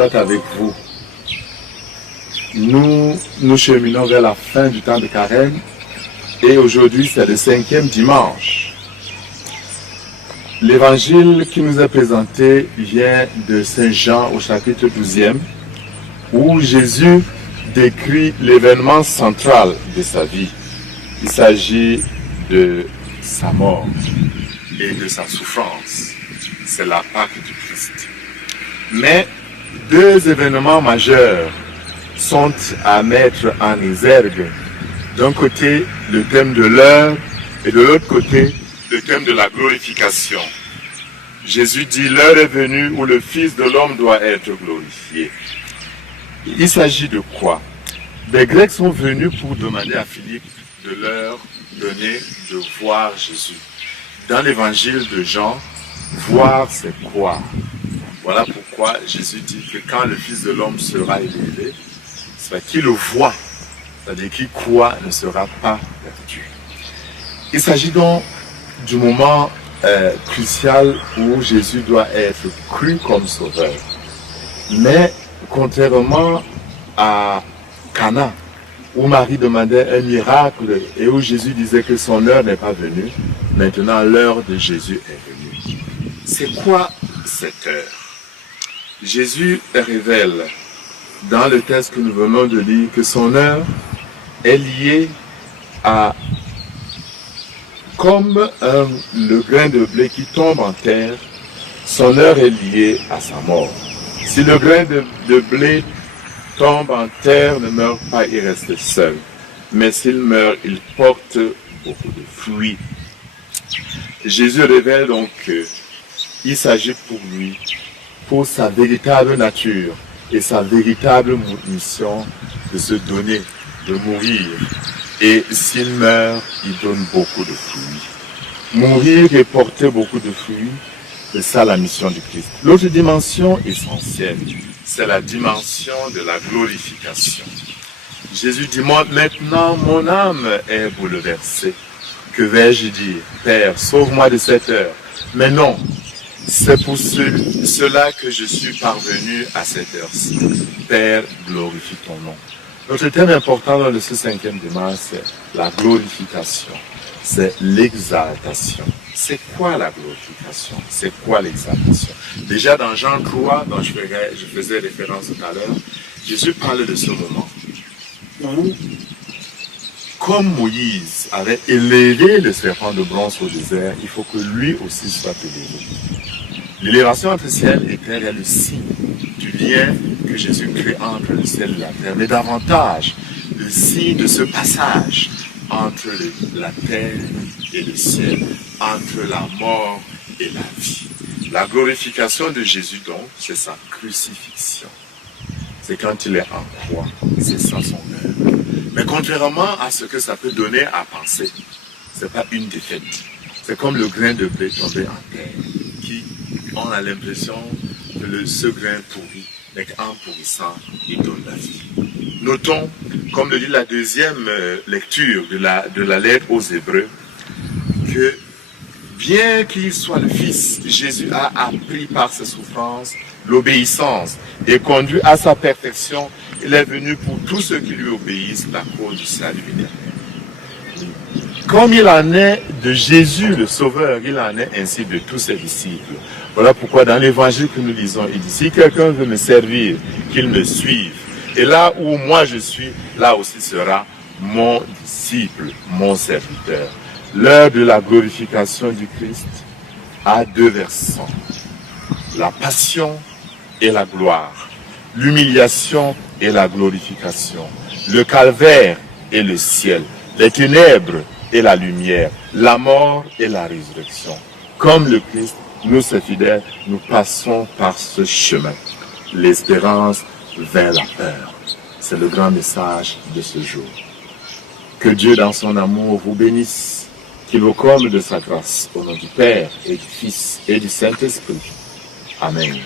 soit avec vous. Nous cheminons vers la fin du temps de Carême et aujourd'hui c'est le 5e dimanche. L'évangile qui nous est présenté vient de Saint Jean au chapitre 12e où Jésus décrit l'événement central de sa vie. Il s'agit de sa mort et de sa souffrance. C'est la Pâque du Christ. Mais deux événements majeurs sont à mettre en exergue. D'un côté, le thème de l'heure et de l'autre côté, le thème de la glorification. Jésus dit, l'heure est venue où le Fils de l'homme doit être glorifié. Il s'agit de quoi? Les Grecs sont venus pour demander à Philippe de leur donner de voir Jésus. Dans l'évangile de Jean, voir c'est quoi? Voilà pourquoi Jésus dit que quand le Fils de l'homme sera élevé, c'est qu'il le voit, c'est-à-dire qui croit ne sera pas perdu. Il s'agit donc du moment crucial où Jésus doit être cru comme sauveur. Mais contrairement à Cana, où Marie demandait un miracle et où Jésus disait que son heure n'est pas venue, maintenant l'heure de Jésus est venue. C'est quoi cette heure? Jésus révèle dans le texte que nous venons de lire que son heure est liée à comme le grain de blé qui tombe en terre, son heure est liée à sa mort. Si le grain de blé tombe en terre, ne meurt pas, il reste seul. Mais s'il meurt, il porte beaucoup de fruits. Jésus révèle donc qu'il s'agit pour lui, pour sa véritable nature et sa véritable mission de se donner, de mourir. Et s'il meurt, il donne beaucoup de fruits. Mourir et porter beaucoup de fruits, c'est ça la mission du Christ. L'autre dimension essentielle, c'est la dimension de la glorification. Jésus dit, maintenant mon âme est bouleversée. Que vais-je dire? Père, sauve-moi de cette heure. Mais non, c'est pour cela que je suis parvenu à cette heure-ci. Père, glorifie ton nom. Notre thème important dans ce 5e dimanche, c'est la glorification. C'est l'exaltation. C'est quoi la glorification? C'est quoi l'exaltation? Déjà dans Jean 3, dont je faisais référence tout à l'heure, Jésus parle de ce moment où, comme Moïse avait élevé le serpent de bronze au désert, il faut que lui aussi soit élevé. L'élévation entre ciel et terre est le signe du lien que Jésus crée entre le ciel et la terre, mais davantage le signe de ce passage entre la terre et le ciel, entre la mort et la vie. La glorification de Jésus donc, c'est sa crucifixion. C'est quand il est en croix, c'est ça son œuvre. Mais contrairement à ce que ça peut donner à penser, c'est pas une défaite. C'est comme le grain de blé tombé en terre, qui on a l'impression que ce grain pourrit, mais qu'en pourrissant, il donne la vie. Notons, comme le dit la deuxième lecture de la lettre aux Hébreux, que bien qu'il soit le Fils, Jésus a appris par ses souffrances l'obéissance et conduit à sa perfection. Il est venu pour tous ceux qui lui obéissent la cause du salut éternel. Comme il en est de Jésus le Sauveur, il en est ainsi de tous ses disciples. Voilà pourquoi dans l'évangile que nous lisons, il dit, si quelqu'un veut me servir, qu'il me suive. Et là où moi je suis, là aussi sera mon disciple, mon serviteur. L'heure de la glorification du Christ a deux versants. La passion et la gloire. L'humiliation et la glorification. Le calvaire et le ciel. Les ténèbres et la lumière. La mort et la résurrection. Comme le Christ, nous, ses fidèles, nous passons par ce chemin. L'espérance vers la peur. C'est le grand message de ce jour. Que Dieu, dans son amour, vous bénisse, qu'il vous comble de sa grâce, au nom du Père et du Fils et du Saint-Esprit. Amen.